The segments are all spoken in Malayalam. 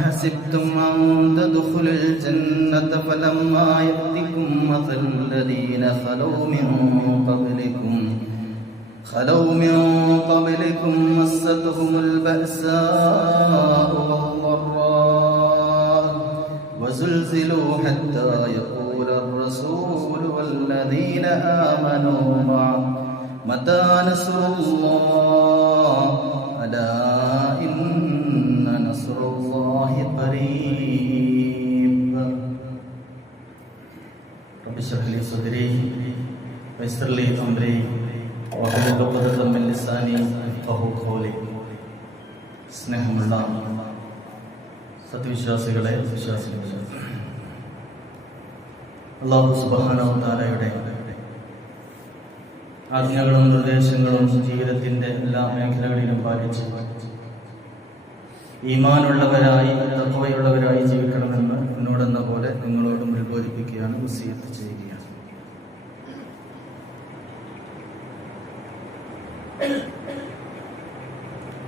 حسبتم أن تدخلوا الجنة فلما يأتكم مثل الذين خلوا من قبلكم مستهم البأساء والضراء وزلزلوا حتى يقول الرسول والذين آمنوا معه متى نصر الله ألا إن نصر الله قريب رب اشرح لي صدري ويسر لي أمري واحلل عقدة من لساني يفقهوا قولي. സ്നേഹമുള്ള സത്യവിശ്വാസികളെ, വിശ്വാസികളെ, അല്ലാഹു സുബ്ഹാനഹു വ തആലയുടെ ആജ്ഞകളും നിർദ്ദേശങ്ങളും ജീവിതത്തിന്റെ എല്ലാ മേഖലകളിലും പാലിച്ച് ഈമാനുള്ളവരായി തഖ്വയുള്ളവരായി ജീവിക്കണമെന്ന് എന്നോടെന്ന പോലെ നിങ്ങളോടും ഉത്ബോധിപ്പിക്കുകയാണ്, വസിയത്ത് ചെയ്യുകയാണ്.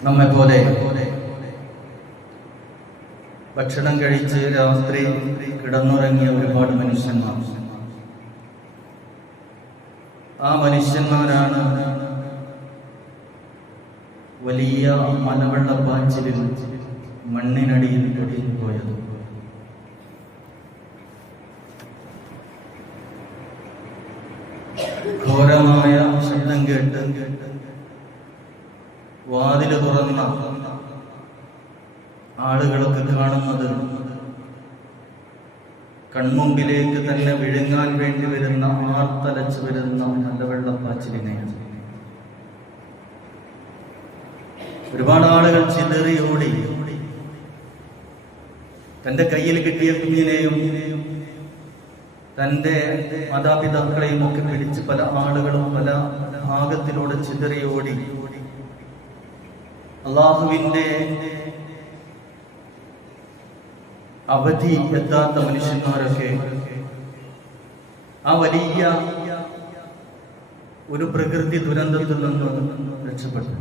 നമ്മെപ്പോലെ ഭക്ഷണം കഴിച്ച് രാത്രി കിടന്നുറങ്ങിയ ഒരുപാട് മനുഷ്യന്മാർ, ആ മനുഷ്യന്മാരാണ് വലിയ മലവെള്ളപ്പാച്ചിലിൽ മണ്ണിനടിയിൽ ഒടിഞ്ഞു പോയത്. ഘോരമായ ശബ്ദം കേട്ട് വാതില് തുറന്ന ആളുകളൊക്കെ കാണുന്നത് കൺമുമ്പിലേക്ക് തന്നെ വിഴുങ്ങാൻ വേണ്ടി വരുന്ന, ആർത്തലച്ചു വരുന്ന മലവെള്ളപ്പാച്ചിലിനെയാണ്. ഒരുപാട് ആളുകൾ ചിതറിയോടി തന്റെ കയ്യിൽ കിട്ടിയ കുഞ്ഞിനെയും തന്റെ മാതാപിതാക്കളെയും ഒക്കെ പിടിച്ച് പല ആളുകളും പല ഭാഗത്തിലൂടെ ചിതറിയോടി അള്ളാഹുവിന്റെ അവധി എത്താത്ത മനുഷ്യന്മാരൊക്കെ ആ വലിയ ഒരു പ്രകൃതി ദുരന്തത്തിൽ നിന്ന് രക്ഷപ്പെട്ടു.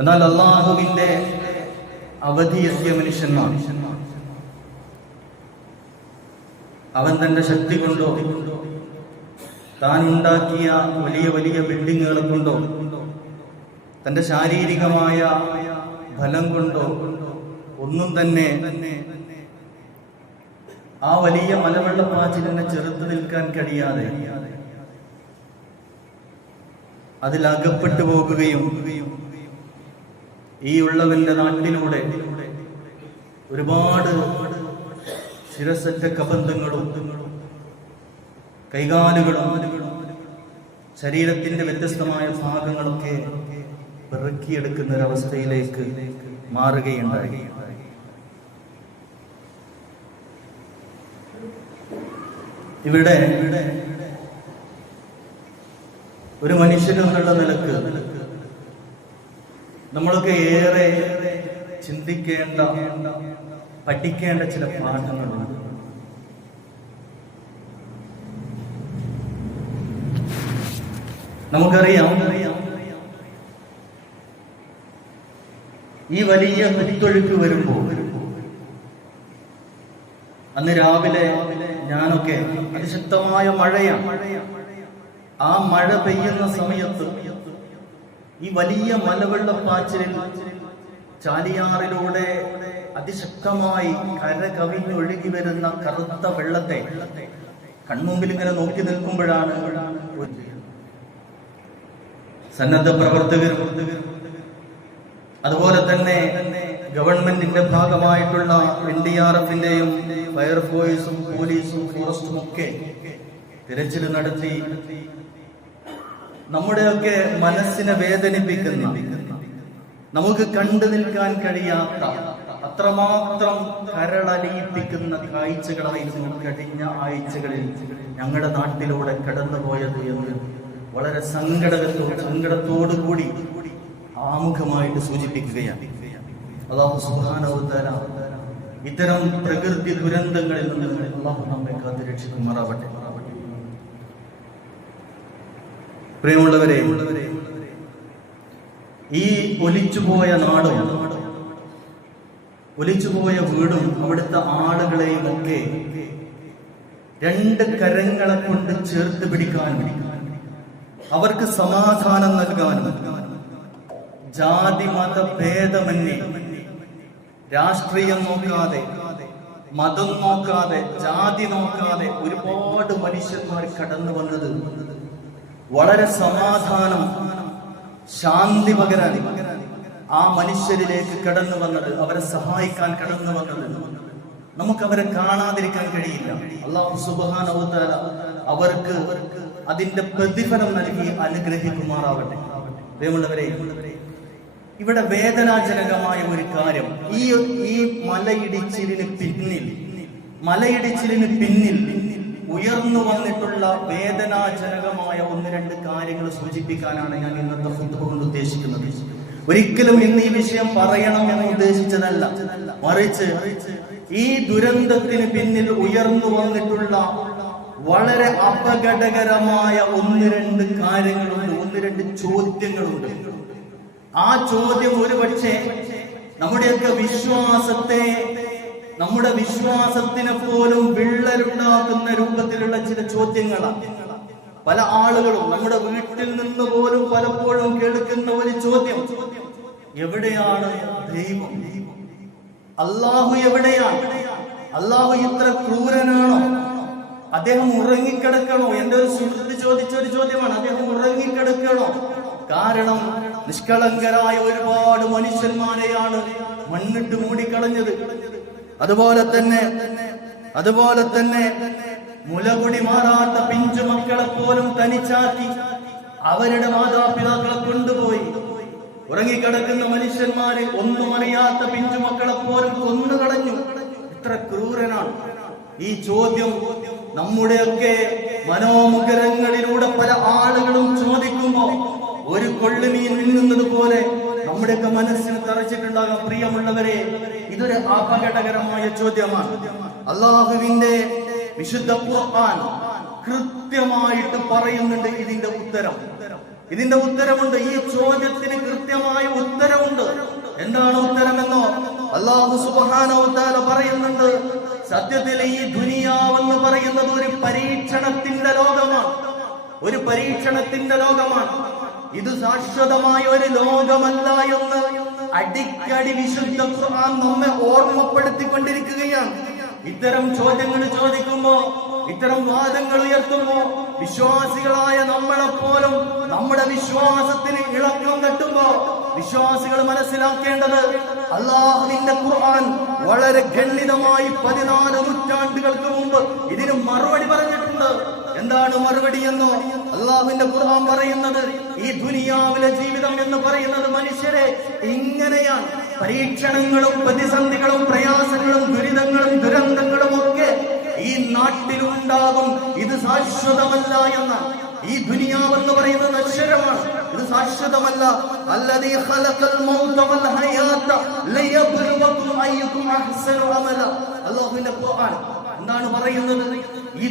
എന്നാൽ അള്ളാഹുവിന്റെ അവധി എത്തിയ മനുഷ്യന്മാർ അവൻ തന്റെ ശക്തി കൊണ്ടോ താൻ ഉണ്ടാക്കിയ വലിയ വലിയ ബിൽഡിങ്ങുകളെ കൊണ്ടോ തന്റെ ശാരീരികമായ ഫലം കൊണ്ടോ ഒന്നും തന്നെ ആ വലിയ മലവെള്ളപ്പാച്ചിലിനെ ചെറുത്തു നിൽക്കാൻ കഴിയാതെ അതിലകപ്പെട്ടു പോകുകയും ഈ ഉള്ളവന്റെ നാട്ടിലൂടെ ഒരുപാട് ശിരസറ്റ കബന്ധങ്ങളും കൈകാലുകളും ശരീരത്തിന്റെ വ്യത്യസ്തമായ ഭാഗങ്ങളൊക്കെ പെറുക്കിയെടുക്കുന്ന ഒരവസ്ഥയിലേക്ക് മാറുകയുണ്ടായി. ഇവിടെ ഒരു മനുഷ്യനെന്നുള്ള നിലക്ക് നമ്മളൊക്കെ ഏറെ ചിന്തിക്കേണ്ട, പഠിക്കേണ്ട ചില പാഠങ്ങളുണ്ട്. നമുക്കറിയാം, ഈ വലിയ കുത്തൊഴുക്ക് വരുമ്പോൾ അന്ന് രാവിലെ ഞാനൊക്കെ അതിശക്തമായ മഴയാണ്. ആ മഴ പെയ്യുന്ന സമയത്ത് ഈ വലിയ മലവെള്ളപ്പാച്ചിലിൽ ചാലിയാറിലൂടെ അതിശക്തമായി കര കവിഞ്ഞൊഴുകി വരുന്ന കറുത്ത വെള്ളത്തെ കൺമുമ്പിൽ ഇങ്ങനെ നോക്കി നിൽക്കുമ്പോഴാണ് സന്നദ്ധ പ്രവർത്തകർ, അതുപോലെ തന്നെ ഗവൺമെന്റിന്റെ ഭാഗമായിട്ടുള്ള NDRFന്റെയും ഫയർഫോഴ്സും പോലീസും ഫോറസ്റ്റും ഒക്കെ തിരച്ചിൽ നടത്തി നമ്മുടെയൊക്കെ മനസ്സിനെ വേദനിപ്പിക്കുന്ന, നമുക്ക് കണ്ടു നിൽക്കാൻ കഴിയാത്ത അത്രമാത്രം കരളലിയിപ്പിക്കുന്ന കാഴ്ചകളായിരുന്നു കഴിഞ്ഞ ആഴ്ചകളിൽ ഞങ്ങളുടെ നാട്ടിലൂടെ കടന്നുപോയത് എന്ന് വളരെ സങ്കടത്തോടു കൂടി ആമുഖമായിട്ട് സൂചിപ്പിക്കുകയാണ്. അല്ലാഹു സുബ്ഹാനഹു വ തആല ഇത്തരം പ്രകൃതി ദുരന്തങ്ങളിൽ നിന്ന് അല്ലാഹു നമ്മെ കാത്തു രക്ഷിക്കുമാറാവട്ടെ. പ്രിയമുള്ളവരെ, ഈ ഒലിച്ചുപോയ നാടും ഒലിച്ചുപോയ വീടും അവിടുത്തെ ആളുകളെയും ഒക്കെ രണ്ട് കരങ്ങളെ കൊണ്ട് ചേർത്ത് പിടിക്കാനും അവർക്ക് സമാധാനം നൽകാനും ജാതി മത ഭേദമന്യേ രാഷ്ട്രീയം നോക്കാതെ മതം നോക്കാതെ ജാതി നോക്കാതെ ഒരുപാട് മനുഷ്യന്മാർ കടന്നു വന്നത് വളരെ സമാധാനം ശാന്തി പകരാൻ ആ മനുഷ്യരിലേക്ക് കടന്നു വന്നത്, അവരെ സഹായിക്കാൻ കടന്നു വന്നത് നമുക്ക് അവരെ കാണാതിരിക്കാൻ കഴിയില്ല. അല്ലാഹു സുബ്ഹാനഹു വ തആല അവർക്ക് അതിന്റെ പ്രതിഫലം നൽകി അനുഗ്രഹിക്കുമാറാവട്ടെ. പ്രിയമുള്ളവരെ, ഇവിടെ വേദനാജനകമായ ഒരു കാര്യം, ഈ മലയിടിച്ചിലിന് പിന്നിൽ ഉയർന്നു വന്നിട്ടുള്ള വേദനാജനകമായ ഒന്ന് രണ്ട് കാര്യങ്ങൾ സൂചിപ്പിക്കാനാണ് ഞാൻ ഇന്നത്തെ ഖുത്ബ കൊണ്ട് ഉദ്ദേശിക്കുന്നത്. ഒരിക്കലും ഇന്ന് ഈ വിഷയം പറയണം എന്ന് ഉദ്ദേശിച്ചതല്ല, മറിച്ച് ഈ ദുരന്തത്തിന് പിന്നിൽ ഉയർന്നു വന്നിട്ടുള്ള വളരെ അപകടകരമായ ഒന്ന് രണ്ട് കാര്യങ്ങളുണ്ട്, ഒന്ന് രണ്ട് ചോദ്യങ്ങളുണ്ട്. ആ ചോദ്യം ഒരുപക്ഷെ നമ്മുടെ വിശ്വാസത്തിനെ പോലും വിള്ളലുണ്ടാക്കുന്ന രൂപത്തിലുള്ള ചില ചോദ്യങ്ങളാണ്. പല ആളുകളും നമ്മുടെ വീട്ടിൽ നിന്ന് പോലും പലപ്പോഴും കേൾക്കുന്ന ഒരു ചോദ്യം: എവിടെയാണ് ദൈവം? അല്ലാഹു എവിടെയാണ്? അല്ലാഹു ഇത്ര ക്രൂരനാണോ? അദ്ദേഹം ഉറങ്ങിക്കിടക്കണോ? എന്റെ ഒരു സുഹൃത്ത് ചോദിച്ച ഒരു ചോദ്യമാണ്, അദ്ദേഹം ഉറങ്ങിക്കിടക്കണോ? കാരണം നിഷ്കളങ്കരായ ഒരുപാട് മനുഷ്യന്മാരെയാണ് മണ്ണിട്ട് മൂടിക്കളഞ്ഞത്. അതുപോലെ തന്നെ മുലകുടി മാറാത്ത പിഞ്ചു മക്കളെ പോലും തനിച്ചാക്കി അവരുടെ മാതാപിതാക്കളെ കൊണ്ടുപോയി. ഉറങ്ങിക്കിടക്കുന്ന മനുഷ്യന്മാരെ, ഒന്നും അറിയാത്ത പിഞ്ചു മക്കളെ പോലും കൊന്നുകളഞ്ഞു. ഇത്ര ക്രൂരനാണ്. ഈ ചോദ്യം നമ്മുടെയൊക്കെ മനോമുഖരങ്ങളിലൂടെ പല ആളുകളും ചോദിക്കുമ്പോ ഒരു കൊള്ളുമീൻ മിന്നുന്നത് പോലെ നമ്മുടെയൊക്കെ മനസ്സിന് തറച്ചിട്ടുണ്ടാകാം. പ്രിയമുള്ളവരെ, ഇതൊരു അപകടകരമായ ചോദ്യമാണ്. അല്ലാഹുവിന്റെ വിശുദ്ധ ഖുർആൻ കൃത്യമായിട്ട് പറയുന്നുണ്ട് ഇതിന്റെ ഉത്തരമുണ്ട്. ഈ ചോദ്യത്തിന് കൃത്യമായ ഉത്തരമുണ്ട്. എന്താണ് ഉത്തരമെന്നോ? അല്ലാഹു സുബ്ഹാനഹു വ തആല പറയുന്നുണ്ട്, സത്യത്തിൽ ഈ ദുനിയാവെന്ന് പറയുന്നത് ഒരു പരീക്ഷണത്തിന്റെ ലോകമാണ്. ഇത് ശാശ്വതമായ ഒരു ലോകമല്ല എന്ന് അടിക്കടി വിശുദ്ധ ഖുർആൻ നമ്മെ ഓർമ്മപ്പെടുത്തിക്കൊണ്ടിരിക്കുകയാണ്. ഇത്തരം ചോദ്യങ്ങൾ ചോദിക്കുമ്പോ, ഇത്തരം വാദങ്ങൾ ഉയർത്തുമ്പോ വിശ്വാസികളായ നമ്മളെപ്പോലും നമ്മുടെ വിശ്വാസത്തിന് ഇളക്കം തട്ടുമ്പോ വിശ്വാസികൾ മനസ്സിലാക്കേണ്ടത്, അല്ലാഹുവിന്റെ ഖുർആൻ വളരെ ഖണ്ഡിതമായി 14 നൂറ്റാണ്ടുകൾക്ക് മുമ്പ് ഇതിന് മറുപടി പറഞ്ഞിട്ടുണ്ട്. എന്താണ് മറുപടി എന്നോ? അല്ലാഹുവിന്റെ ഖുർആൻ പറയുന്നത്, ഈ ദുനിയാവിലെ ജീവിതം എന്ന് പറയുന്നത് മനുഷ്യരെ ഇങ്ങനെയാണ്. പരീക്ഷണങ്ങളും പ്രതിസന്ധികളും പ്രയാസങ്ങളും ദുരിതങ്ങളും ദുരന്തങ്ങളും ഒക്കെ ഈ നാട്ടിലുണ്ടാകും. ഇത് ശാശ്വതമല്ല എന്നാണ്. ഈ ദുനിയാവെന്ന് പറയുന്നത് നശ്വരമാണ്, ഇത് ശാശ്വതമല്ല. അല്ലദീ ഖലഖൽ മൗത വൽ ഹയാത ലിയബ്ലുവകും അയ്യുകും അഹ്സനു അമല. അല്ലാഹുവിന്റെ ഖുർആൻ എന്താണ് പറയുന്നത്? ഈ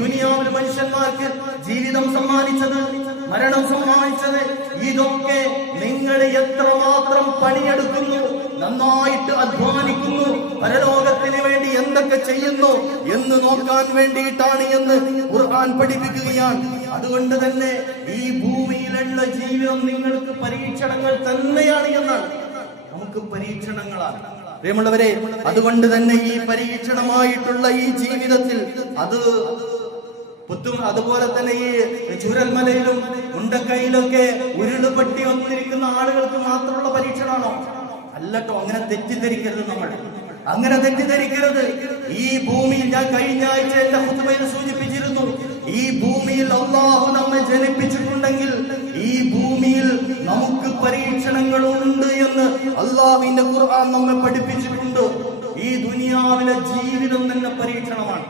ദുനിയാവിൽ മനുഷ്യന്മാർക്ക് ജീവിതം സമ്മാനിച്ചത്, മരണം സമ്മാനിച്ചത്, ഇതൊക്കെ നിങ്ങൾ എത്രമാത്രം പണിയെടുക്കുന്നു, നന്നായിട്ട് അധ്വാനിക്കുന്നു, പരലോകത്തിന് വേണ്ടി എന്തൊക്കെ ചെയ്യുന്നു എന്ന് നോക്കാൻ വേണ്ടിയിട്ടാണ് എന്ന് ഖുർആൻ പഠിപ്പിക്കുകയാണ്. അതുകൊണ്ട് തന്നെ ഈ ഭൂമിയിലുള്ള ജീവിതം നിങ്ങൾക്ക് പരീക്ഷണങ്ങൾ തന്നെയാണ് എന്നാണ്. നമുക്ക് പരീക്ഷണങ്ങളാണ് പ്രിയമുള്ളവരെ. അതുകൊണ്ട് തന്നെ ഈ പരീക്ഷണമായിട്ടുള്ള ഈ ജീവിതത്തിൽ അതുപോലെ തന്നെ ഈ ചൂരൽമലയിലും മുണ്ടക്കൈയിലൊക്കെ ഉരുളുപെട്ടി വന്നിരിക്കുന്ന ആളുകൾക്ക് മാത്രമുള്ള പരീക്ഷണമാണോ? അല്ലട്ടോ, അങ്ങനെ തെറ്റിദ്ധരിക്കരുത്. ഈ ഭൂമിയിൽ, ഞാൻ കഴിഞ്ഞ ആഴ്ച എന്റെ ഖുത്ബയിൽ സൂചിപ്പിച്ചിരുന്നു, ഈ ഭൂമിയിൽ അല്ലാഹു നമ്മെ ജനിപ്പിച്ചിട്ടുണ്ടെങ്കിൽ ഈ ഭൂമിയിൽ നമുക്ക് പരീക്ഷണങ്ങളുണ്ട് എന്ന് അല്ലാഹുവിന്റെ ഖുർആൻ നമ്മെ പഠിപ്പിച്ചിട്ടുണ്ട്. ഈ ദുനിയാവിലെ ജീവിതം തന്നെ പരീക്ഷണമാണ്.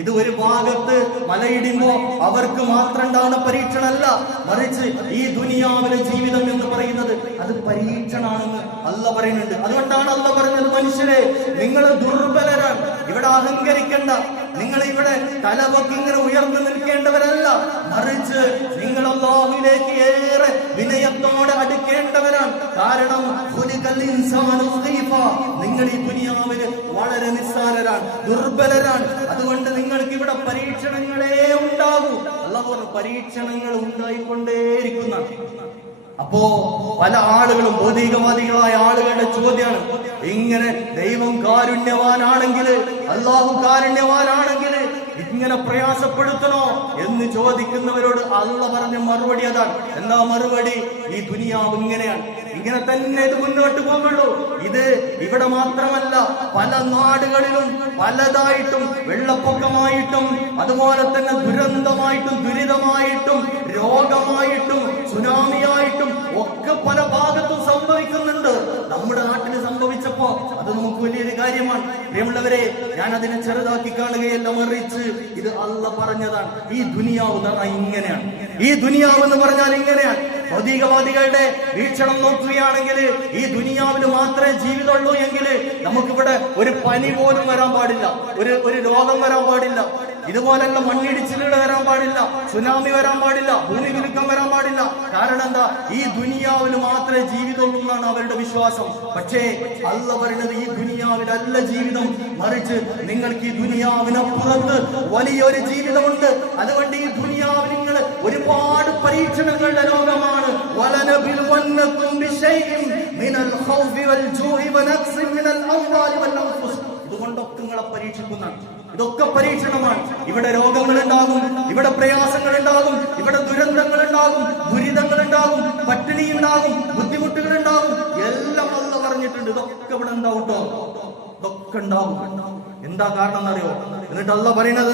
ഇത് ഒരു ഭാഗത്ത് മലയിടുമ്പോ അവർക്ക് മാത്രം ഉണ്ടാവുന്ന പരീക്ഷണമല്ല, മറിച്ച് ഈ ദുനിയാവിലെ ജീവിതം എന്ന് പറയുന്നത് അത് പരീക്ഷണാണെന്ന് അല്ലാഹു പറയുന്നുണ്ട്. അതുകൊണ്ടാണ് അല്ലാഹു പറഞ്ഞത്, മനുഷ്യരെ നിങ്ങൾ ദുർബലരാണ്, ഇവിടെ അഹങ്കരിക്കണ്ട, നിങ്ങൾ ഇവിടെ തലവൊക്കെ ഇങ്ങനെ ഉയർന്നു നിൽക്കേണ്ടവരല്ല, മറിച്ച് നിങ്ങൾ അല്ലാഹുവിലേക്ക് ഏറെ വിനയത്തോടെ അടുക്കേണ്ടവരാണ്. കാരണം നിങ്ങൾ ഈ ദുനിയാവില് വളരെ നിസ്സാരരാണ്, ദുർബലരാണ്. അതുകൊണ്ട് നിങ്ങൾക്ക് ഇവിടെ പരീക്ഷണങ്ങളേ ഉണ്ടാകൂ. അല്ലാഹു പറഞ്ഞു പരീക്ഷണങ്ങൾ ഉണ്ടായിക്കൊണ്ടേയിരിക്കുന്ന. അപ്പോ പല ആളുകളും ഭൗതികവാദികളായ ആളുകളുടെ ചോദ്യമാണ്, ഇങ്ങനെ ദൈവം കാരുണ്യവാനാണെങ്കിൽ, അല്ലാഹു കാരുണ്യവാനാണെങ്കിൽ ഇങ്ങനെ പ്രയാസപ്പെടുത്തണോ എന്ന് ചോദിക്കുന്നവരോട് അല്ലാഹു പറഞ്ഞ മറുപടി അതാണ്. എന്താ മറുപടി? ഈ ദുനിയാവ് ഇങ്ങനെയാണ്, ഇങ്ങനെ തന്നെ ഇത് മുന്നോട്ട് പോകുള്ളൂ. ഇത് ഇവിടെ മാത്രമല്ല, പല നാടുകളിലും പലതായിട്ടും, വെള്ളപ്പൊക്കമായിട്ടും അതുപോലെ തന്നെ ദുരന്തമായിട്ടും ദുരിതമായിട്ടും രോഗമായിട്ടും സുനാമിയായിട്ടും ഒക്കെ പല ഭാഗത്തും സംഭവിക്കുന്നുണ്ട്. നമ്മുടെ നാട്ടിൽ സംഭവിച്ചപ്പോ അത് നമുക്ക് വലിയൊരു കാര്യമാണ്. പ്രിയമുള്ളവരെ, ഞാൻ അതിനെ ചെറുതാക്കി കാണുകയല്ല, മറിച്ച് ഇത് അല്ലാഹു പറഞ്ഞതാണ്. ഈ ദുനിയാവ് എന്ന് പറഞ്ഞാൽ ഇങ്ങനെയാണ്, ഈ ദുനിയാവ് എന്ന് പറഞ്ഞാൽ ഇങ്ങനെയാണ്. ഭൗതികവാദികളുടെ വീക്ഷണം നോക്കുകയാണെങ്കിൽ ഈ ദുനിയാവിന് മാത്രമേ ജീവിതമുള്ളൂ എങ്കിൽ നമുക്കിവിടെ ഒരു പനി പോലും വരാൻ പാടില്ല, ഒരു രോഗം വരാൻ പാടില്ല, ഇതുപോലുള്ള മണ്ണിടിച്ചിലുകൾ വരാൻ പാടില്ല, സുനാമി വരാൻ പാടില്ല, ഭൂമി കുലുക്കം വരാൻ പാടില്ല. കാരണം എന്താ? ഈ ദുനിയാവിന് മാത്രമേ ജീവിതമുള്ളൂ എന്നാണ് അവരുടെ വിശ്വാസം. പക്ഷേ അല്ലാഹു പറയുന്നത് ഈ ദുനിയാവിലല്ല ജീവിതം, മറിച്ച് നിങ്ങൾക്ക് ഈ ദുനിയാവിനപ്പുറത്ത് വലിയൊരു ജീവിതമുണ്ട്. അതുകൊണ്ട് ഈ ദുനിയാവിൽ നിങ്ങൾ ഒരുപാട് പരീക്ഷണങ്ങളുടെ ലോകമാണ്. വലനബിൽവന്നകും ബിശൈഇൻ മിനൽ ഖൗഫി വൽ ജൂഇ വനഖ്സിൻ മിനൽ അംവാലി വൽ അൻഫുസ്. ഇതുകൊണ്ടൊക്കെ നിങ്ങളെ പരീക്ഷിക്കുന്നതാണ്. ഇതൊക്കെ പരീക്ഷണമാണ്. ഇവിടെ രോഗങ്ങൾ ഉണ്ടാകും, ഇവിടെ പ്രയാസങ്ങൾ ഉണ്ടാകും, ഇവിടെ ദുരന്തങ്ങൾ ഉണ്ടാകും, ദുരിതങ്ങൾ ഉണ്ടാകും, പട്ടിണി ഉണ്ടാകും, ബുദ്ധിമുട്ടുകൾ ഉണ്ടാകും. എല്ലാം അല്ലാഹു പറഞ്ഞിട്ടുണ്ട്. ഇതൊക്കെ ഇവിടെ ഉണ്ടാവും കേട്ടോ, ഇതൊക്കെ ഉണ്ടാവും. എന്താ കാരണം എന്നറിയോ? എന്നിട്ട് അല്ലാഹു പറയുന്നത്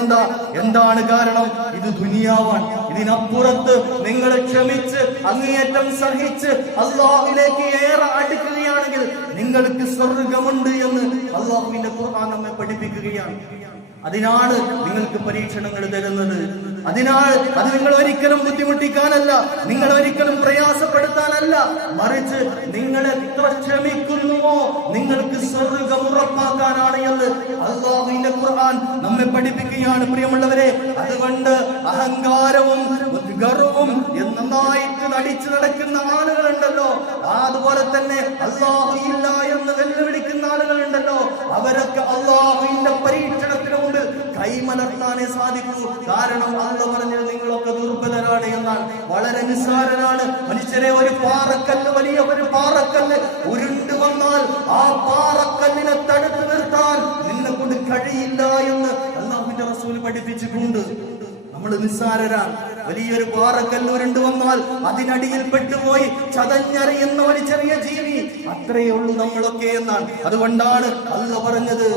എന്താണ് കാരണം? ഇത് ദുനിയാവാണ്. ഇതിനപ്പുറത്ത് നിങ്ങൾ ക്ഷമിച്ച് അങ്ങേയറ്റം സഹിച്ച് അല്ലാഹുവിലേക്ക് ഏറെ അടുക്കുകയാണെങ്കിൽ നിങ്ങൾക്ക് സ്വർഗമുണ്ട് എന്ന് അല്ലാഹുവിന്റെ ഖുർആൻ നമ്മെ പഠിപ്പിക്കുകയാണ്. അതിനാണ് നിങ്ങൾക്ക് പരീക്ഷണങ്ങൾ തരുന്നത്. അതിനാൽ അത് നിങ്ങൾ ഒരിക്കലും ബുദ്ധിമുട്ടിക്കാനല്ല, നിങ്ങൾ ഒരിക്കലും പ്രയാസപ്പെടുത്താനല്ല, മറിച്ച് നിങ്ങൾ എത്ര ക്ഷമിക്കുന്നുവോ നിങ്ങൾക്ക് സ്വർഗം ഉറപ്പാക്കാനാണ് എന്ന് അല്ലാഹുവിന്റെ ഖുർആൻ നമ്മെ പഠിപ്പിക്കുകയാണ്. പ്രിയമുള്ളവരെ, അതുകൊണ്ട് അഹങ്കാരവും ഗർവവും നന്നായിട്ട് നടിച്ചു നടക്കുന്ന ആളുകളുണ്ടല്ലോ, അതുപോലെ തന്നെ അല്ലാഹു ഇല്ല എന്ന് വെല്ലുവിളിക്കുന്ന ആളുകളുണ്ടല്ലോ, അവരൊക്കെ അല്ലാഹുവിന്റെ പരീക്ഷണത്തിന് മുമ്പ് കൈമലർത്താനേ സാധിക്കൂ. കാരണം അല്ലാഹു പറഞ്ഞത് നിങ്ങളൊക്കെ ദുർബലരാണ് എന്നാണ്, വളരെ നിസ്സാരനാണ്. മനുഷ്യരെ ഒരു പാറക്കല്ല്, വലിയ ഒരു പാറക്കല്ല് ഉരുണ്ടു വന്നാൽ ആ പാറക്കല്ലിനെ തടുത്തു നിർത്താൻ നിന്നെ കൊണ്ട് കഴിയില്ല എന്ന് അല്ലാഹുവിന്റെ റസൂൽ പഠിപ്പിച്ചിട്ടുണ്ട്. നമ്മൾ നിസ്സാരരാണ്. വലിയൊരു പാറക്കല്ല് ഉരുണ്ടു വന്നാൽ അതിനടിയിൽ പെട്ടുപോയി ചതഞ്ഞറിയുന്ന ഒരു ചെറിയ ജീവി, അത്രയേ ഉള്ളൂ നമ്മളൊക്കെ എന്നാണ്. അതുകൊണ്ടാണ് അല്ലാഹു പറഞ്ഞത്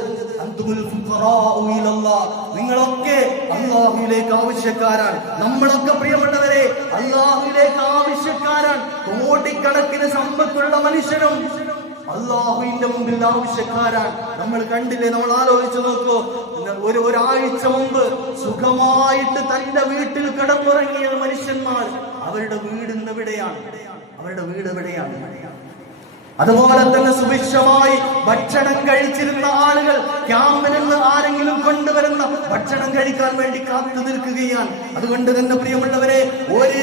അൻതുൽ ഫുഖറാഉ ഇലല്ലാഹ്, നിങ്ങളൊക്കെ അല്ലാഹുവിലേക്ക് ആവശ്യക്കാരാണ്. നമ്മളൊക്കെ പ്രിയമുള്ളവരെ അല്ലാഹുവിലേക്ക് ആവശ്യക്കാരാണ്. കോടിക്കണക്കിന് സമ്പത്തുള്ള മനുഷ്യരും അല്ലാഹുവിന്റെ മുമ്പിൽ ആവശ്യക്കാരാണ്. നമ്മൾ കണ്ടില്ലേ, നമ്മൾ ആലോചിച്ചു നോക്കൂ. ഒരാഴ്ച മുമ്പ് സുഖമായിട്ട് തന്റെ വീട്ടിൽ കിടന്നുറങ്ങിയ മനുഷ്യന്മാർ, അവരുടെ വീട് എവിടെയാണ്? അവരുടെ വീട് എവിടെയാണ്? അതുപോലെ തന്നെ സുഭിക്ഷമായി ഭക്ഷണം കഴിച്ചിരുന്ന ആളുകൾ ക്യാമ്പിൽ നിന്ന് ആരെങ്കിലും കൊണ്ടുവരുന്ന ഭക്ഷണം കഴിക്കാൻ വേണ്ടി കാത്തു നിൽക്കുകയാണ്. അതുകൊണ്ട് തന്നെ പ്രിയമുള്ളവരെ, ഒരു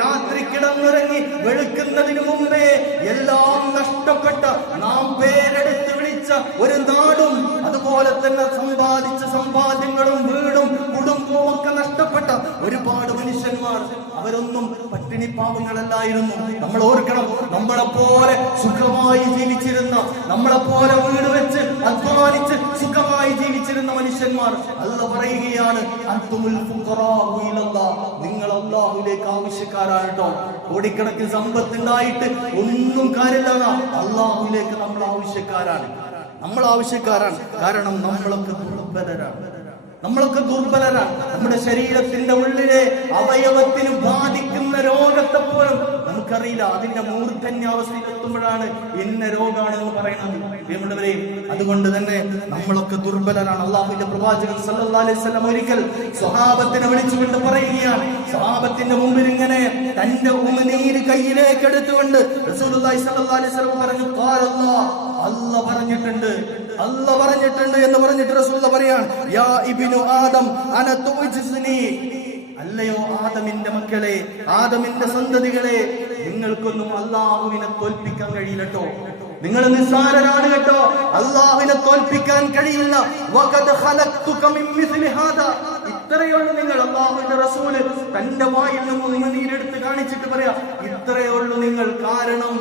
രാത്രി കിടന്നുറങ്ങി വെളുക്കുന്നതിന് മുമ്പേ എല്ലാം നഷ്ടപ്പെട്ട, നാം പേരെടുത്ത് വിളിച്ച ഒരു നാടും അതുപോലെ തന്നെ സമ്പാദിച്ച സമ്പാദ്യങ്ങളും വീടും കുടുംബവും ഒക്കെ നഷ്ടപ്പെട്ട ഒരുപാട് മനുഷ്യന്മാർ, അവരൊന്നും പട്ടിണി പാവങ്ങളല്ലായിരുന്നു. നമ്മൾ ഓർക്കണം, നമ്മളെപ്പോലെ സുഖമായി ജീവിച്ചിരുന്ന, നമ്മളെപ്പോലെ വീട് വെച്ച് അധ്വാനിച്ച് സുഖമായി ജീവിച്ചിരുന്ന മനുഷ്യന്മാർ. അല്ലാഹു പറയുകയാണ് അൻതുൽ ഫുഖറാഉ ഇലല്ലാഹ്, നിങ്ങൾ അല്ലാഹുവിലേക്ക് ആവശ്യക്കാരാണ് കേട്ടോ. കോടിക്കണക്കിന് സമ്പത്ത് ഉണ്ടായിട്ട് ഒന്നും കാര്യമില്ല, അല്ലാഹുവിലേക്ക് നമ്മൾ ആവശ്യക്കാരാണ്. നമ്മൾ ആവശ്യക്കാരാണ്. കാരണം നമ്മളൊക്കെ ദുർബലരാണ്. നമ്മുടെ ശരീരത്തിന്റെ ഉള്ളിലെ അവയവത്തിന് ബാധിക്കുന്ന രോഗത്തെ പോലും നമുക്കറിയില്ല. അതിന്റെ മൂർധന്യാവസ്ഥയിൽ എത്തുമ്പോഴാണ് ഇന്ന രോഗാണെന്ന് പറയുന്നത്. പ്രിയമുള്ളവരെ, അതുകൊണ്ട് തന്നെ നമ്മളൊക്കെ ദുർബലരാണ്. അല്ലാഹുവിന്റെ പ്രവാചകൻ സല്ലല്ലാഹു അലൈഹി വസല്ലം ഒരിക്കൽ സ്വഹാബത്തിനെ വിളിച്ചുകൊണ്ട് പറയുകയാണ്. സ്വഹാബത്തിന്റെ മുമ്പിൽ ഇങ്ങനെ തന്റെ ഉമിനീര് കയ്യിലേക്ക് എടുത്തുകൊണ്ട് റസൂലുള്ളാഹി സ്വല്ലല്ലാഹു അലൈഹി വസല്ലം പറഞ്ഞു, അല്ലാഹ് പറഞ്ഞിട്ടുണ്ട്, അല്ല പറഞ്ഞിട്ടുണ്ട് എന്ന് പറഞ്ഞിട്ട് റസൂൽ പറയാണ്, യാ ഇബ്നു ആദം അന തുജ്സ്നി, അല്ലയോ ആദമിന്റെ മക്കളെ, ആദമിന്റെ സന്തതികളെ, നിങ്ങൾക്കൊന്നും അല്ലാഹുവിനെ തോൽപ്പിക്കാൻ കഴിയില്ലട്ടോ, നിങ്ങൾ നിസ്സാരരാണ് കേട്ടോ, അല്ലാഹുവിനെ തോൽപ്പിക്കാൻ കഴിയില്ല. വഖദ് ഖലഖ്തുക മിൻ മിസ്ലി ഹാദാ, ഇത്രയുള്ളൂ നിങ്ങൾ. അല്ലാഹുവിന്റെ റസൂല് തന്റെ വായിൽ നിന്ന് നീരെടുത്ത് കാണിച്ചിട്ട് പറയാ, ഇത്രയുള്ളൂ നിങ്ങൾ. കാരണം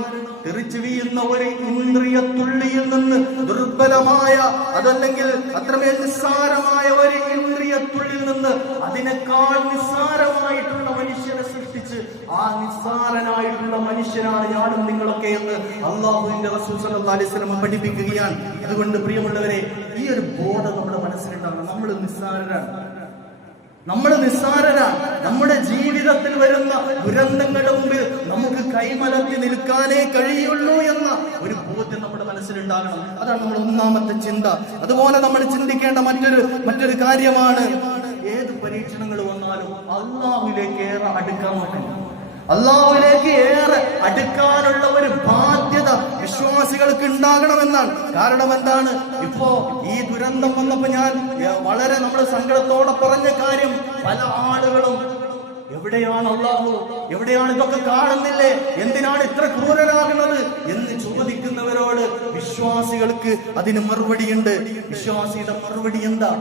തെറിച്ചു വീഴുന്ന ഒരു ഇന്ദ്രിയത്തുള്ളിയിൽ നിന്ന് ദുർബലമായ, അതല്ലെങ്കിൽ അത്രമേൽ നിസ്സാരമായ ഒരു ഇന്ദ്രിയത്തുള്ളിൽ നിന്ന് അതിനേക്കാൾ നിസ്സാരമായിട്ടുള്ള മനുഷ്യനെ സൃഷ്ടിച്ച് ആ നിസ്സാരനായിട്ടുള്ള മനുഷ്യനാണ് ഞാനും നിങ്ങളൊക്കെ എന്ന് അല്ലാഹുവിന്റെ റസൂൽ സല്ലല്ലാഹു അലൈഹി വസല്ലം പഠിപ്പിക്കുകയാണ്. അതുകൊണ്ട് പ്രിയമുള്ളവരെ, ഈ ഒരു ബോധം നമ്മുടെ മനസ്സിലുണ്ടാകണം. നമ്മൾ നിസ്സാരരാണ്. നമ്മുടെ ജീവിതത്തിൽ വരുന്ന ദുരന്തങ്ങളുടെ മുമ്പിൽ നമുക്ക് കൈമലർത്തി നിൽക്കാനേ കഴിയുള്ളൂ എന്ന ഒരു ബോധ്യം നമ്മുടെ മനസ്സിലുണ്ടാകണം. അതാണ് നമ്മുടെ ഒന്നാമത്തെ ചിന്ത. അതുപോലെ നമ്മൾ ചിന്തിക്കേണ്ട മറ്റൊരു കാര്യമാണ്, ഏത് പരീക്ഷണങ്ങൾ വന്നാലും അല്ലാഹുവിലേക്ക് ഏറെ അടുക്കാൻ നോക്കണം. അല്ലാഹുവിലേക്ക് ഏറെ അടുക്കാനുള്ള ഒരു ബാധ്യത വിശ്വാസികൾക്ക് ഉണ്ടാകണമെന്നാണ്. കാരണം എന്താണ്, ഇപ്പോ ഈ ദുരന്തം വന്നപ്പോ ഞാൻ വളരെ നമ്മുടെ സങ്കടത്തോടെ പറഞ്ഞ കാര്യം, പല ആളുകളും എവിടെയാണ് അല്ലാഹു, എവിടെയാണ് ഇതൊക്കെ കാണുന്നില്ലേ, എന്തിനാണ് ഇത്ര ക്രൂരരാകുന്നത് എന്ന് ചോദിക്കുന്നവരോട് വിശ്വാസികൾക്ക് അതിന് മറുപടിയുണ്ട്. വിശ്വാസിയുടെ മറുപടി എന്താ?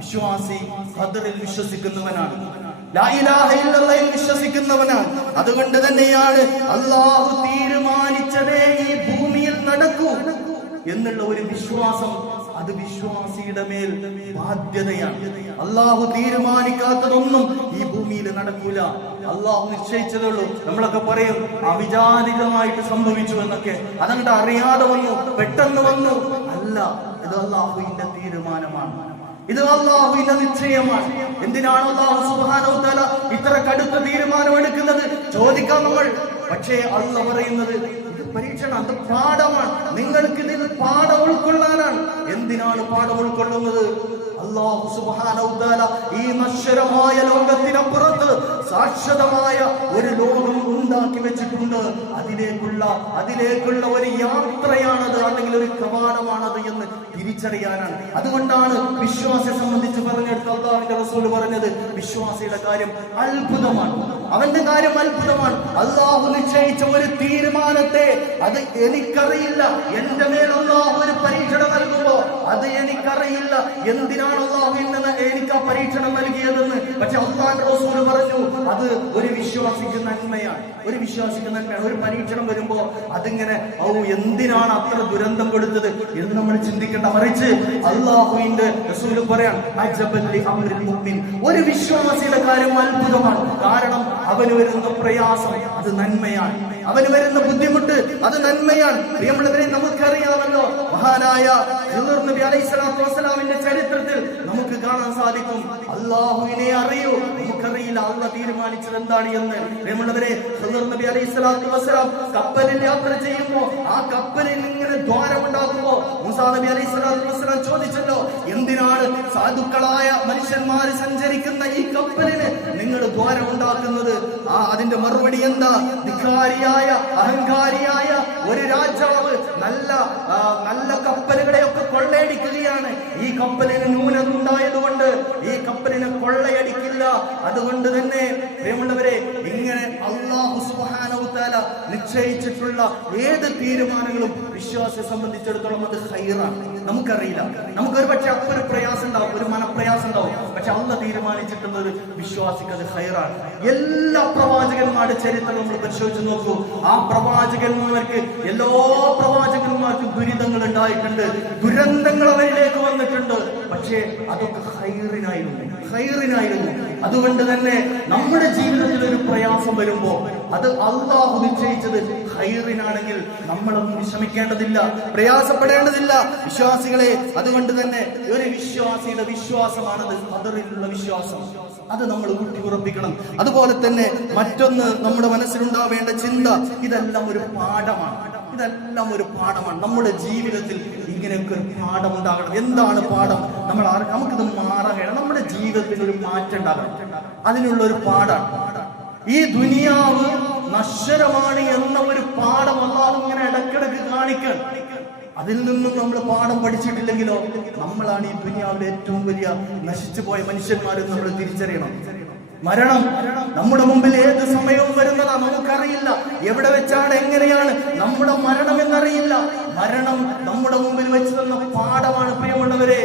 വിശ്വാസി ഖദറിൽ വിശ്വസിക്കുന്നവനാണ്, ലാ ഇലാഹ ഇല്ലല്ലാഹ് വിശ്വസിക്കുന്നവനാണ്. അതുകൊണ്ട് തന്നെയാണ് അല്ലാഹു തീരുമാനിച്ചതേ ഈ ഭൂമിയിൽ നടക്കൂ എന്നുള്ള ഒരു വിശ്വാസം, അത് വിശ്വാസിയുടെ മേൽ ബാധ്യതയാണ്. അല്ലാഹു തീരുമാനിക്കാത്തതൊന്നും ഈ ഭൂമിയിൽ നടക്കൂല. അല്ലാഹു നിശ്ചയിച്ചതുള്ളൂ. നമ്മളൊക്കെ പറയും അവിചാരിതമായിട്ട് സംഭവിച്ചു എന്നൊക്കെ, അതങ്ങോട്ട് അറിയാതെ വന്നു, പെട്ടെന്ന് വന്നു. അല്ല, ഇത് അല്ലാഹുവിന്റെ തീരുമാനമാണ്, ഇത് അല്ലാഹുവിന്റെ നിശ്ചയമാണ്. എന്തിനാണ് അല്ലാഹു സുബ്ഹാനഹു വ തആല ഇത്ര കടുത്ത തീരുമാനം എടുക്കുന്നത് ചോദിക്കാം നമ്മൾ. പക്ഷേ അല്ലാഹു പറയുന്നത് ഇത് പരീക്ഷണം, അത് പാഠമാണ്, നിങ്ങൾക്ക് ഇതിൽ പാഠം ഉൾക്കൊള്ളാനാണ്. എന്തിനാണ് പാഠം ഉൾക്കൊള്ളുന്നത്? അല്ലാഹു സുബ്ഹാനഹു വ തആല ഈ നശ്വരമായ ലോകത്തിനപ്പുറത്ത് ശാശ്വതമായ ഒരു ലോകം ഉണ്ടാക്കി വെച്ചിട്ടുണ്ട്. അതിലേക്കുള്ള ഒരു യാത്രയാണത്, അല്ലെങ്കിൽ ഒരു കവാടമാണത് എന്ന് തിരിച്ചറിയാനാണ്. അതുകൊണ്ടാണ് വിശ്വാസിയെ സംബന്ധിച്ച് പറഞ്ഞെടുത്ത് അല്ലാഹുവിന്റെ റസൂൽ പറഞ്ഞത്, വിശ്വാസിയുടെ കാര്യം അത്ഭുതമാണ്, അവന്റെ കാര്യം അത്ഭുതമാണ്. അല്ലാഹു നിശ്ചയിച്ച ഒരു തീരുമാനത്തെ അത് എനിക്കറിയില്ല. എന്റെ മേൽ അല്ലാഹു ഒരു പരീക്ഷണം നൽകുമ്പോ അത് എനിക്കറിയില്ല, എന്തിനാണ് അല്ലാഹു എനിക്ക് ആ പരീക്ഷണം നൽകിയതെന്ന്. പക്ഷെ അല്ലാഹുവിന്റെ റസൂൽ പറഞ്ഞു, അത് ഒരു വിശ്വാസിക്ക് നന്മയാണ്, ഒരു വിശ്വാസിക്ക് നന്മയാണ്. ഒരു പരീക്ഷണം വരുമ്പോ അതിങ്ങനെ എന്തിനാണ് അത്ര ദുരന്തം കൊടുത്തത് എന്ന് നമ്മൾ ചിന്തിക്കേണ്ട. മറിച്ച് അല്ലാഹുവിന്റെ റസൂൽ പറയാൻ, ഒരു വിശ്വാസിയുടെ കാര്യം അത്ഭുതമാണ്. കാരണം അവന് വരുന്ന പ്രയാസം അത് നന്മയാണ്, അവന് വരുന്ന ബുദ്ധിമുട്ട് അത് നന്മയാണ്. പ്രിയമുള്ളവരെ, നമുക്കറിയാമല്ലോ, മഹാനായ ഖിദ്ർ നബി അലൈഹിസ്സലാത്തു വസ്സലാമിന്റെ ചരിത്രത്തിൽ നമുക്ക് കാണാൻ സാധിക്കും, അല്ലാഹുവിനെ അറിയൂ, നമുക്കറിയില്ല അല്ലാഹു തീരുമാനിച്ചത് എന്താണ് എന്ന്. പ്രിയമുള്ളവരെ, ഖിദ്ർ നബി അലൈഹിസ്സലാത്തു വസ്സലാം കപ്പലിൽ യാത്ര ചെയ്യുമ്പോ ആ കപ്പലിൽ ഇങ്ങനെ ദ്വാരമുണ്ടാക്കുമ്പോ മൂസാ നബി അലൈഹിസ്സലാത്തു വസ്സലാം ചോദിച്ചല്ലോ, എന്തിനാണ് സാധുക്കളായ മനുഷ്യന്മാർ സഞ്ചരിക്കുന്ന ഈ കപ്പലിന് നിങ്ങൾ ദ്വാരമുണ്ടാക്കുന്നത്? അതിന്റെ മറുപടി എന്താ? ധിക്കാരിയായ അഹങ്കാരിയായ ഒരു രാജാവ് നല്ല കപ്പലുകളെയൊക്കെ കൊള്ളയടിക്കുകയാണ്. ഈ കപ്പലിന് ന്യൂനത ഉണ്ടായതുകൊണ്ട് ഈ കപ്പലിനെ കൊള്ളയടിക്കില്ല. അതുകൊണ്ട് തന്നെ പ്രിയമുള്ളവരെ, ഇങ്ങനെ അല്ലാഹു സുബ്ഹാനഹു വ തആല നിശ്ചയിച്ചിട്ടുള്ള ഏത് തീരുമാനങ്ങളും വിശ്വാസിയെ സംബന്ധിച്ചിടത്തോളം അത് ഖൈറാണ്. നമുക്കറിയില്ല, നമുക്കൊരു പക്ഷെ ഒരു പ്രയാസം ഉണ്ടാവും, ഒരു മനപ്രയാസം ഉണ്ടാവും. പക്ഷെ അല്ലാഹു തീരുമാനിച്ചിട്ടുള്ളത് വിശ്വാസിക്ക് അത് ഖൈറാണ്. എല്ലാ പ്രവാചകന്മാരുടെ ചരിത്രം നമ്മൾ പരിശോധിച്ച് നോക്കൂ. ആ പ്രവാചകന്മാർക്ക്, എല്ലാ പ്രവാചകന്മാർക്കും ദുരിതങ്ങൾ ഉണ്ടായിട്ടുണ്ട്, ദുരന്തങ്ങൾ അവരിലേക്ക് വന്നിട്ടുണ്ട്. പക്ഷേ അതൊക്കെ ഖൈറിനായിരുന്നു. അതുകൊണ്ട് തന്നെ നമ്മുടെ ജീവിതത്തിൽ ഒരു പ്രയാസം വരുമ്പോ അത് അല്ലാഹു നിശ്ചയിച്ചത് ഖൈറിനാണെങ്കിൽ നമ്മളൊന്നും വിഷമിക്കേണ്ടതില്ല, പ്രയാസപ്പെടേണ്ടതില്ല വിശ്വാസികളെ. അതുകൊണ്ട് തന്നെ ഒരു വിശ്വാസിയുടെ വിശ്വാസമാണത്, ഖദറിലുള്ള വിശ്വാസം. അത് നമ്മൾ ഊട്ടിയുറപ്പിക്കണം. അതുപോലെ തന്നെ മറ്റൊന്ന് നമ്മുടെ മനസ്സിലുണ്ടാവേണ്ട ചിന്ത, ഇതെല്ലാം ഒരു പാഠമാണ്, ഇതെല്ലാം ഒരു പാഠമാണ്. നമ്മുടെ ജീവിതത്തിൽ ഇങ്ങനെയൊക്കെ ഒരു പാഠം ഉണ്ടാകണം. എന്താണ് പാഠം? നമുക്കിത് മാറണം. നമ്മുടെ ജീവിതത്തിൽ ഒരു മാറ്റം ഉണ്ടാകണം. അതിനുള്ള ഒരു പാഠമാണ് ഈ ദുനിയാവ് നശ്വരമാണ് എന്ന ഒരു പാഠം അല്ലാഹു ഇങ്ങനെ ഇടക്കിടക്ക് കാണിക്കണം. അതിൽ നിന്നും നമ്മൾ പാഠം പഠിച്ചിട്ടില്ലെങ്കിലോ നമ്മളാണ് ഈ ദുനിയാവിലെ ഏറ്റവും വലിയ നശിച്ചു പോയ മനുഷ്യന്മാരെന്ന് നമ്മൾ തിരിച്ചറിയണം. മരണം നമ്മുടെ മുമ്പിൽ ഏത് സമയവും വരുന്നതാ, നമുക്കറിയില്ല. എവിടെ വെച്ചാണ്, എങ്ങനെയാണ് നമ്മുടെ മരണം എന്നറിയില്ല. മരണം നമ്മുടെ മുമ്പിൽ വെച്ച് തന്ന പാഠമാണ് പ്രിയമുള്ളവരെ.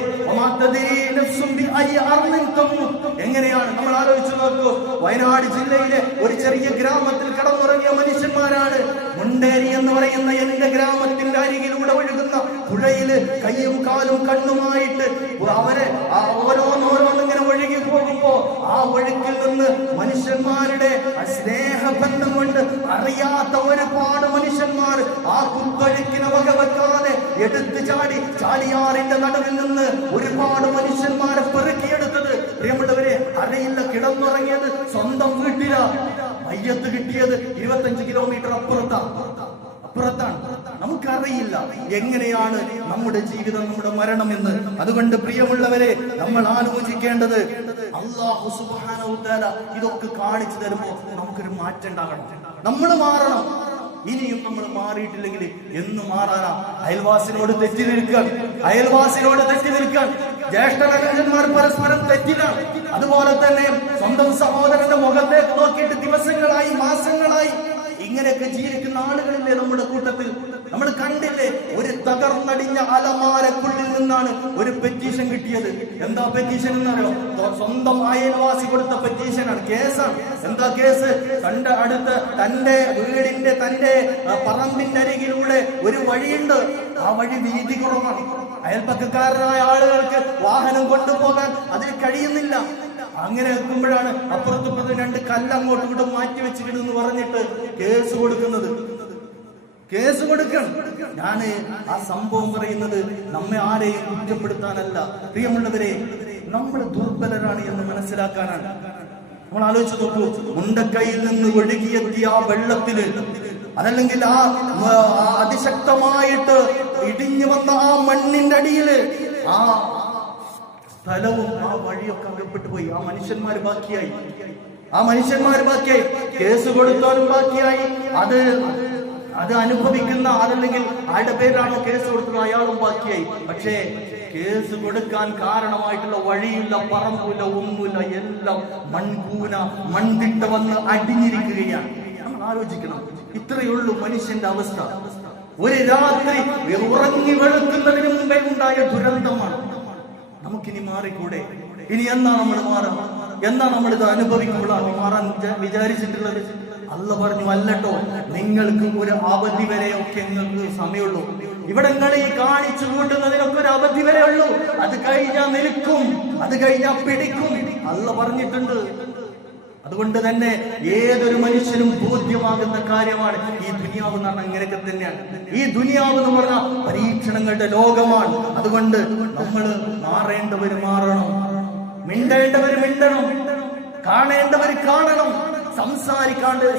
എങ്ങനെയാണ് നമ്മൾ ആലോചിച്ചു നോക്കൂ. വയനാട് ജില്ലയിലെ ഒരു ചെറിയ ഗ്രാമത്തിൽ കടന്നുറങ്ങിയ മനുഷ്യന്മാരാണ്. മുണ്ടേരി എന്ന് പറയുന്ന എന്റെ ഗ്രാമത്തിന്റെ അരികിലൂടെ ഒഴുകുന്ന പുഴയില് കയ്യും കാലും കണ്ണുമായിട്ട് അവരെ ഓരോന്നിങ്ങനെ ഒഴുകി പോകുമ്പോ ആ ഒഴുക്കിൽ നിന്ന് മനുഷ്യന്മാരുടെ സ്നേഹബന്ധം കൊണ്ട് അറിയാത്ത ഒരുപാട് മനുഷ്യന്മാർ ആ കുത്തൊഴുക്കിനെ വകവെക്കാതെ എടുത്തു ചാടി ചാലിയാറിന്റെ നടുവിൽ നിന്ന് ഒരുപാട് മനുഷ്യന്മാരെ പെറുക്കിയെടുത്തത് പ്രിയമുള്ളവരെ അറിയില്ല. കിടന്നുറങ്ങിയത് സ്വന്തം വീട്ടിലാ. മയ്യത്ത് കിട്ടിയത് 25 കിലോമീറ്റർ അപ്പുറത്താണ്. നമുക്കറിയില്ല എങ്ങനെയാണ് നമ്മുടെ ജീവിതം, നമ്മുടെ മരണം എന്ന്. അതുകൊണ്ട് പ്രിയമുള്ളവരെ, നമ്മൾ ആലോചിക്കേണ്ടത് അല്ലാഹു സുബ്ഹാനഹു വ തആല ഇതൊക്കെ കാണിച്ചു തരുമ്പോ നമുക്കൊരു മാറ്റം ഉണ്ടാകണം. നമ്മൾ മാറണം. ഇനിയും നമ്മൾ മാറിയിട്ടില്ലെങ്കിൽ എന്ന് മാറാനാ? അയൽവാസിനോട് തെറ്റി നിൽക്കാൻ, ജ്യേഷ്ഠന്മാർ പരസ്പരം തെറ്റിലാണ്. അതുപോലെ തന്നെ സ്വന്തം സഹോദരന്റെ മുഖത്തേക്ക് നോക്കിയിട്ട് ദിവസങ്ങളായി, മാസങ്ങളായി ഇങ്ങനെയൊക്കെ ജീവിക്കുന്ന ആളുകളില്ലേ നമ്മുടെ കൂട്ടത്തിൽ? നമ്മൾ കണ്ടില്ലേ, ഒരു തകർന്നടിഞ്ഞ അലമാരക്കുള്ളിൽ നിന്നാണ് ഒരു പെറ്റീഷൻ കിട്ടിയത്. എന്താ പെറ്റീഷൻ എന്നറിയോ? സ്വന്തം അയൽവാസി കൊടുത്ത പെറ്റീഷനാണ്, കേസാണ്. എന്താ കേസ്? തന്റെ വീടിന്റെ, തന്റെ പറമ്പിന്റെ അരികിലൂടെ ഒരു വഴിയുണ്ട്. ആ വഴി വീതി കുറവാണ്. അയൽപ്പക്കക്കാരനായ ആളുകൾക്ക് വാഹനം കൊണ്ടുപോകാൻ അതിന് കഴിയുന്നില്ല. അങ്ങനെ വെക്കുമ്പോഴാണ് അപ്പുറത്തും 2 കല്ല് അങ്ങോട്ടും ഇങ്ങോട്ടും മാറ്റി വെച്ചിട്ടുണ്ടെന്ന് പറഞ്ഞിട്ട് കേസ് കൊടുക്കുന്നത്. കേസ് കൊടുക്കണം. ഞാന് ആ സംഭവം പറയുന്നത് നമ്മെ ആരെയും കുറ്റപ്പെടുത്താനല്ല പ്രിയമുള്ളവരെ, നമ്മൾ ദുർബലരാണ് എന്ന് മനസ്സിലാക്കാനാണ്. നമ്മൾ ആലോചിച്ച് നോക്കൂ. മുണ്ടക്കൈയിൽ നിന്ന് ഒഴുകിയെത്തിയ ആ വെള്ളത്തില്, അതല്ലെങ്കിൽ ആ അതിശക്തമായിട്ട് ഇടിഞ്ഞു വന്ന ആ മണ്ണിന്റെ അടിയില് ആ സ്ഥലവും ആ വഴിയൊക്കെ അകപ്പെട്ടു പോയി. ആ മനുഷ്യന്മാര് ബാക്കിയായി. കേസ് കൊടുത്താലും ബാക്കിയായി. അത് അനുഭവിക്കുന്ന, അതല്ലെങ്കിൽ ആരുടെ പേരിലാണോ കേസ് കൊടുത്തത് അയാളും ബാക്കിയായി. പക്ഷേ കേസ് കൊടുക്കാൻ കാരണമായിട്ടുള്ള വഴിയില്ല, പറമ്പില്ല, ഒന്നുമില്ല. എല്ലാം മൺതിട്ട വന്ന് അടിഞ്ഞിരിക്കുകയാണ്. നമ്മൾ ആലോചിക്കണം, ഇത്രയുള്ളൂ മനുഷ്യന്റെ അവസ്ഥ. ഒരു രാത്രി ഉറങ്ങി വെളുക്കുന്നതിന് മുമ്പേ ഉണ്ടായ ദുരന്തമാണ്. നമുക്കിനി മാറിക്കൂടെ? ഇനി എന്നാ നമ്മൾ മാറാം? എന്നാ നമ്മളിത് അനുഭവിക്കുമ്പോഴാണ് മാറാൻ വിചാരിച്ചിട്ടുള്ളത്? അല്ല പറഞ്ഞു, അല്ലട്ടോ, നിങ്ങൾക്ക് ഒരു അവധി വരെയൊക്കെ നിങ്ങൾക്ക് സമയമുള്ളൂ. ഇവിടങ്ങൾ ഈ കാണിച്ചു കൂട്ടുന്നതിനൊക്കെ ഒരു അവധി വരെ ഉള്ളൂ. അത് കഴിഞ്ഞാൽ നിൽക്കും, അത് കഴിഞ്ഞാൽ പിടിക്കും. അല്ല പറഞ്ഞിട്ടുണ്ട്. അതുകൊണ്ട് തന്നെ ഏതൊരു മനുഷ്യനും ബോധ്യമാകുന്ന കാര്യമാണ് ഈ ദുനിയാവ് എന്ന് പറഞ്ഞാൽ ഇങ്ങനെയൊക്കെ തന്നെയാണ്. ഈ ദുനിയാവ് എന്ന് പറഞ്ഞാൽ പരീക്ഷണങ്ങളുടെ ലോകമാണ്. അതുകൊണ്ട് നമ്മൾ മാറേണ്ടവർ മാറണം, മിണ്ടേണ്ടവർ മിണ്ടണം, കാണേണ്ടവർ കാണണം, സംസാരിക്കേണ്ടവർ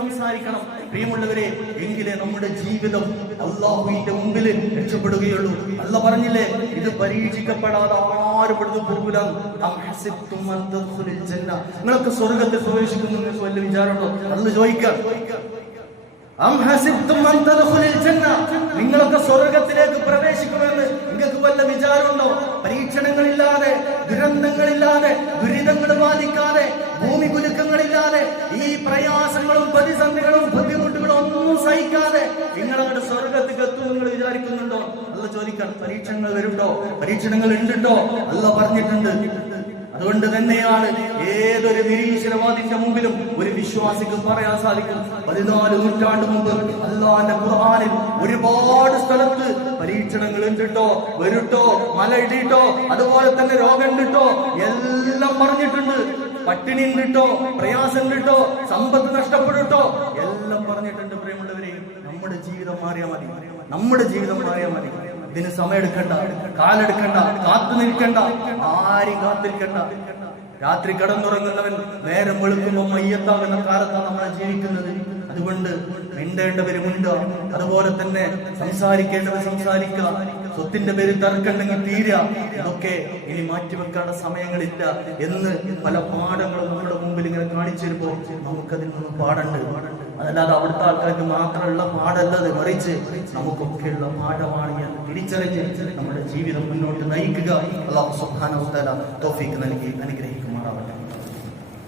സംസാരിക്കണം. പ്രിയമുള്ളവരെ, എങ്കിലേ നമ്മുടെ ജീവിതം അല്ലാഹുവിന്റെ മുമ്പിൽ രക്ഷപ്പെടുകയുള്ളൂ. അല്ല പറഞ്ഞില്ലേ, ഇത് പരീക്ഷിക്കപ്പെടാതെ ആരും ഇവിടുന്ന് പോകില്ല. നിങ്ങളൊക്കെ സ്വർഗത്തിൽ പ്രവേശിക്കുന്നു വല്ല വിചാരമുണ്ടോ? അല്ല ചോദിക്കാം. നിങ്ങളൊക്കെ സ്വർഗത്തിലേക്ക് പ്രവേശിക്കുമെന്ന് നിങ്ങൾക്ക് വല്ല വിചാരമുണ്ടോ? പരീക്ഷണങ്ങളില്ലാതെ, ദുരന്തങ്ങളില്ലാതെ, ദുരിതങ്ങൾ ബാധിക്കാതെ, ഭൂമി കുലുക്കങ്ങളില്ലാതെ, ഈ പ്രയാസങ്ങളും പ്രതിസന്ധികളും ബുദ്ധിമുട്ടുകളും ഒന്നും സഹിക്കാതെ നിങ്ങളവിടെ സ്വർഗത്തിൽ എത്തും നിങ്ങൾ വിചാരിക്കുന്നുണ്ടോ? അല്ല ചോദിക്കണം. പരീക്ഷണങ്ങൾ വരുന്നുണ്ടോ? പരീക്ഷണങ്ങൾ ഉണ്ടോ? അല്ല പറഞ്ഞിട്ടുണ്ട്. അതുകൊണ്ട് തന്നെയാണ് ഏതൊരു നിരീശ്വരവാദിന്റെ മുമ്പിലും ഒരു വിശ്വാസിക്ക് പറയാൻ സാധിക്കും, 14 നൂറ്റാണ്ട് മുമ്പ് അല്ലാഹുവിന്റെ ഖുർആനിൽ ഒരുപാട് സ്ഥലത്ത് പരീക്ഷണങ്ങൾ ഉണ്ടോ, വരുട്ടോ, മല ഇടിട്ടോ, അതുപോലെ തന്നെ രോഗം ഉണ്ടോ, എല്ലാം പറഞ്ഞിട്ടുണ്ട്. പട്ടിണി ഉണ്ടോ, പ്രയാസം ഉണ്ടോ, സമ്പത്ത് നഷ്ടപ്പെട്ടോ, എല്ലാം പറഞ്ഞിട്ടുണ്ട്. പ്രിയമുള്ളവരെ, നമ്മുടെ ജീവിതം മാറിയാൽ മതി. ഇതിന് സമയമെടുക്കണ്ട, കാലെടുക്കണ്ട, കാത്തു നിൽക്കണ്ട, ആരും കാത്തിരിക്കണ്ട. രാത്രി കടന്നുറങ്ങുന്നവൻ നേരം വെളുക്കുമ്പോൾ മയ്യത്താകുന്ന കാലത്താണ് നമ്മൾ ജീവിക്കുന്നത്. അതുകൊണ്ട് മിണ്ടേണ്ടവരുമുണ്ട്, അതുപോലെ തന്നെ സംസാരിക്കേണ്ടവർ സംസാരിക്കുക. സ്വത്തിന്റെ പേരിൽ തർക്കമുണ്ടെങ്കിൽ തീരുക. ഇതൊക്കെ ഇനി മാറ്റിവെക്കാനുള്ള സമയങ്ങളില്ല എന്ന് പല പാഠങ്ങളും നമ്മുടെ മുമ്പിൽ ഇങ്ങനെ കാണിച്ചു തരുമ്പോൾ നമുക്കതിൽ നിന്ന് പാടുണ്ട്. അതല്ലാതെ അവിടുത്തെ ആൾക്കാർക്ക് മാത്രമുള്ള പാടല്ലത്, മറിച്ച് നമുക്കൊക്കെയുള്ള പാഠമാണ് എന്ന് തിരിച്ചറിഞ്ഞ് നമ്മുടെ ജീവിതം മുന്നോട്ട് നയിക്കുക. അല്ലാഹു സുബ്ഹാനഹു വ തആല തൗഫീഖ് നൽകി അനുഗ്രഹിക്കുമാറാവട്ടെ.